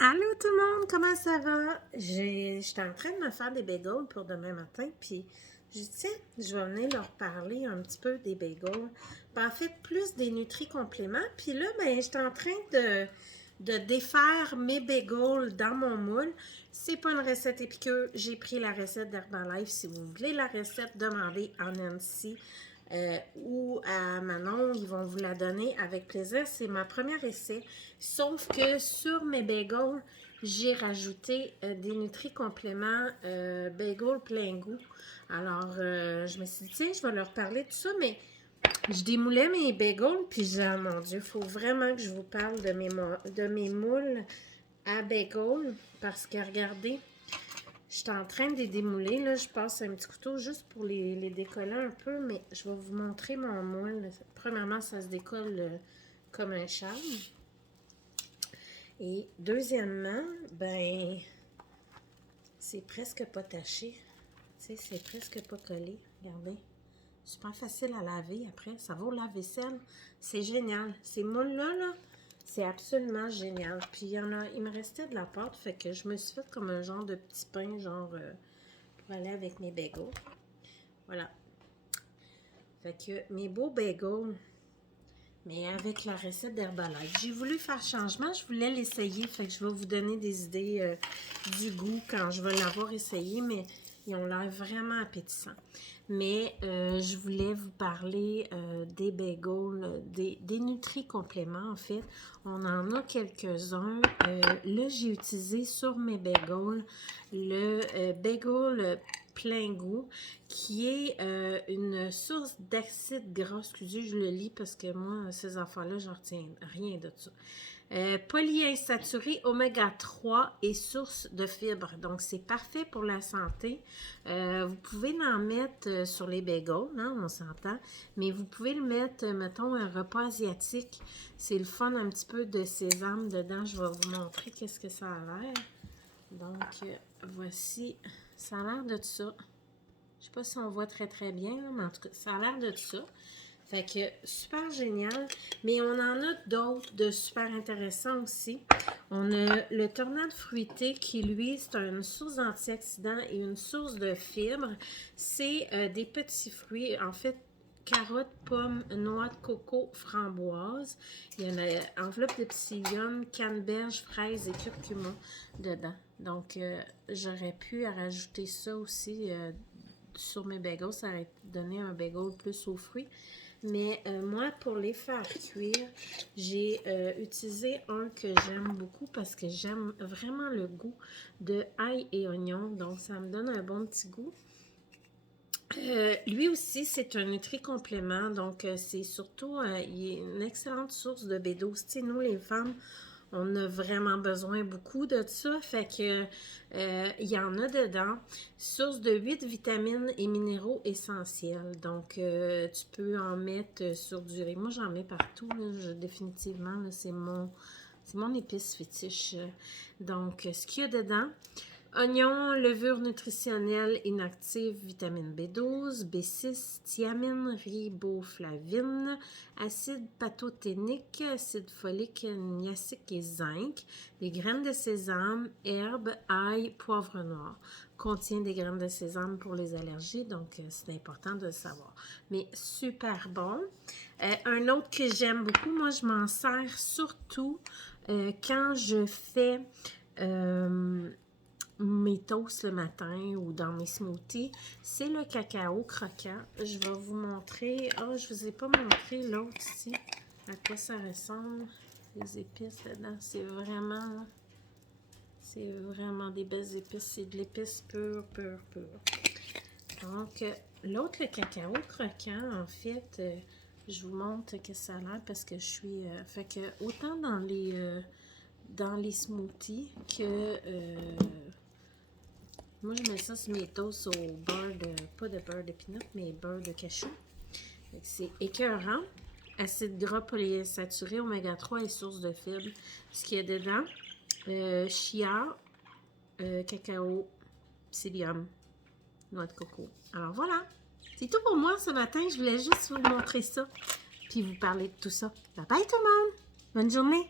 Allô tout le monde, comment ça va? J'étais en train de me faire des bagels pour demain matin, puis je dis, tiens, je vais venir leur parler un petit peu des bagels. En fait, plus des nutri-compléments. Puis là, ben, j'étais en train de défaire mes bagels dans mon moule. C'est pas une recette épicure, j'ai pris la recette d'Herbalife. Si vous voulez la recette, demandez à Nancy ou à Manon, ils vont vous la donner avec plaisir. C'est ma première essai. Sauf que sur mes bagels, j'ai rajouté des nutri-compléments bagel plein goût. Alors, je me suis dit, tiens, je vais leur parler de ça, mais je démoulais mes bagels, puis j'ai dit, oh mon Dieu, il faut vraiment que je vous parle de mes moules à bagel, parce que regardez, je suis en train de les démouler, là, je passe un petit couteau juste pour les décoller un peu, mais je vais vous montrer mon moule. Premièrement, ça se décolle comme un charme. Et deuxièmement, ben, c'est presque pas taché. Tu sais, c'est presque pas collé. Regardez. Super facile à laver après. Ça vaut lave-vaisselle. C'est génial. Ces moules-là, là, c'est absolument génial. Puis il me restait de la pâte, fait que je me suis fait comme un genre de petit pain, genre pour aller avec mes bagels. Voilà. Fait que mes beaux bagels, mais avec la recette d'Herbalife. J'ai voulu faire changement, je voulais l'essayer, fait que je vais vous donner des idées du goût quand je vais l'avoir essayé, mais ils ont l'air vraiment appétissants. Mais je voulais vous parler des bagels, des nutri-compléments en fait. On en a quelques-uns. Là, j'ai utilisé sur mes bagels le bagel plein goût, qui est une source d'acide gras. Excusez, je le lis parce que moi, ces affaires-là, j'en retiens rien de ça. Polyinsaturé oméga 3 et source de fibres. Donc, c'est parfait pour la santé. Vous pouvez en mettre sur les bagels, hein, on s'entend, mais vous pouvez le mettre, mettons, un repas asiatique. C'est le fun, un petit peu de sésame dedans. Je vais vous montrer qu'est-ce que ça a l'air. Donc, voici, ça a l'air de ça. Je sais pas si on voit très très bien, là, mais en tout cas, ça a l'air de ça. Fait que super génial. Mais on en a d'autres de super intéressants aussi. On a le tornade fruité qui, lui, c'est une source d'antioxydants et une source de fibres. C'est des petits fruits, en fait, carottes, pommes, noix de coco, framboise. Il y en a enveloppe de psyllium, canneberge, fraises et curcuma dedans. Donc, j'aurais pu rajouter ça aussi sur mes bagels. Ça aurait donné un bagel plus aux fruits. Mais moi, pour les faire cuire, j'ai utilisé un que j'aime beaucoup parce que j'aime vraiment le goût de ail et oignon. Donc, ça me donne un bon petit goût. Lui aussi, c'est un nutri-complément. Donc, c'est surtout il est une excellente source de B12. Tu sais, nous, les femmes, on a vraiment besoin beaucoup de ça. Fait que il y en a dedans. Source de 8 vitamines et minéraux essentiels. Donc, tu peux en mettre sur du riz. Moi, j'en mets partout. Là, définitivement, là, c'est mon épice fétiche. Donc, ce qu'il y a dedans. Oignon, levure nutritionnelle inactive, vitamine B12, B6, thiamine, riboflavine, acide pathoténique, acide folique, niacique et zinc, les graines de sésame, herbes, ail, poivre noir. Contient des graines de sésame pour les allergies, donc c'est important de le savoir. Mais super bon. Un autre que j'aime beaucoup, moi je m'en sers surtout quand je fais mes toasts le matin ou dans mes smoothies, c'est le cacao croquant. Je vais vous montrer. Ah, je vous ai pas montré l'autre ici. À quoi ça ressemble. Les épices dedans, c'est vraiment des belles épices. C'est de l'épice pure, pure, pure. Donc, l'autre, le cacao croquant, en fait, je vous montre que ça a l'air parce que je suis... fait que autant dans les smoothies que... moi, je mets ça sur mes toasts au beurre de... Pas de beurre de pinot, mais beurre de cachou. C'est écœurant. Acide gras polyinsaturé, oméga 3 et source de fibres. Ce qu'il y a dedans, chia, cacao, psyllium, noix de coco. Alors voilà, c'est tout pour moi ce matin. Je voulais juste vous montrer ça, puis vous parler de tout ça. Bye bye tout le monde! Bonne journée!